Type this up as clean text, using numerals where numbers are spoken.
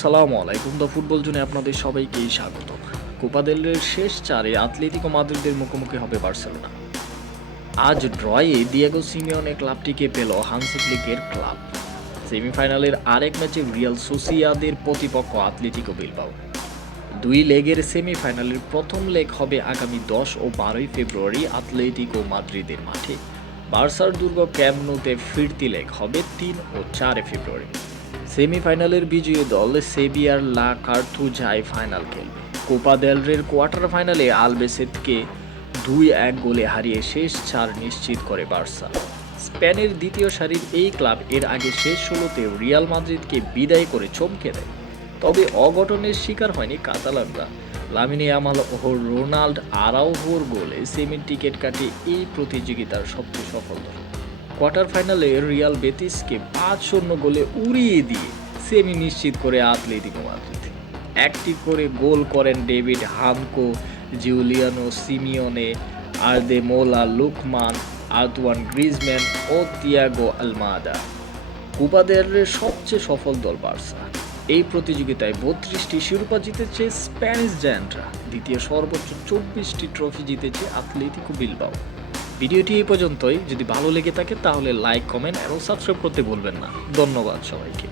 সালামু আলাইকুম। The football জোনে আপনাদের সবাইকেই স্বাগত। কোপা দেল রের শেষ চারে আতলেতিকো মাদ্রিদের মুখোমুখি হবে বার্সেলোনা। আজ ড্রয়ে দিয়েগো সিমিওনে ক্লাবটিকে পেল হান্সি ফ্লিকের ক্লাব। সেমিফাইনালের আরেক ম্যাচে রিয়াল সোসিয়াদের প্রতিপক্ষ আতলেতিকো বিলবাও। দুই লেগের সেমিফাইনালের প্রথম লেগ হবে আগামী 10 ও 12 ফেব্রুয়ারি আতলেতিকো মাদ্রিদের মাঠে। বার্সার দুর্গ ক্যাম্প নুতে ফিরতি লেগ হবে 3 ও 4 ফেব্রুয়ারি। সেমিফাইনালের বিজয়ী দল সেভিয়ার লা কার্তুজায় ফাইনাল খেলবে। কোপা দেল রের কোয়ার্টার ফাইনালে আলবেসেতকে 2-1 গোলে হারিয়ে শেষ 4 নিশ্চিত করে বার্সা। স্পেনের দ্বিতীয় সারির এই ক্লাব এর আগে শেষ 16তে রিয়াল মাদ্রিদকে বিদায় করে চমকে দেয়। তবে অঘটনের শিকার হয়নি কাতালানরা। লামিনে ইয়ামাল ও রোনাল্ড আরাউহোর গোলে সেমির টিকিট কাটে এই প্রতিযোগিতার সবচেয়ে সফল দল। কোয়ার্টার ফাইনালে রিয়াল বেতিসকে 5-0 গোলে উড়িয়ে দিয়ে সেমি নিশ্চিত করে আতলেতিকো মাদ্রিদ। একটি করে গোল করেন David Hancko, Giuliano Simeone, Ademola Lookman, Antoine Griezmann ও তিয়াগো আলমাদা। কোপা দেল রের সবচেয়ে সফল দল বার্সা। এই প্রতিযোগিতায় 32টি শিরোপা জিতেছে স্প্যানিশ জায়ান্টরা। দ্বিতীয় সর্বোচ্চ 24টি ট্রফি জিতেছে আতলেতিকো বিলবাও। ভিডিওটি এই পর্যন্তই। যদি ভালো লেগে থাকে তাহলে লাইক, কমেন্ট এবং সাবস্ক্রাইব করতে ভুলবেন না। ধন্যবাদ সবাইকে।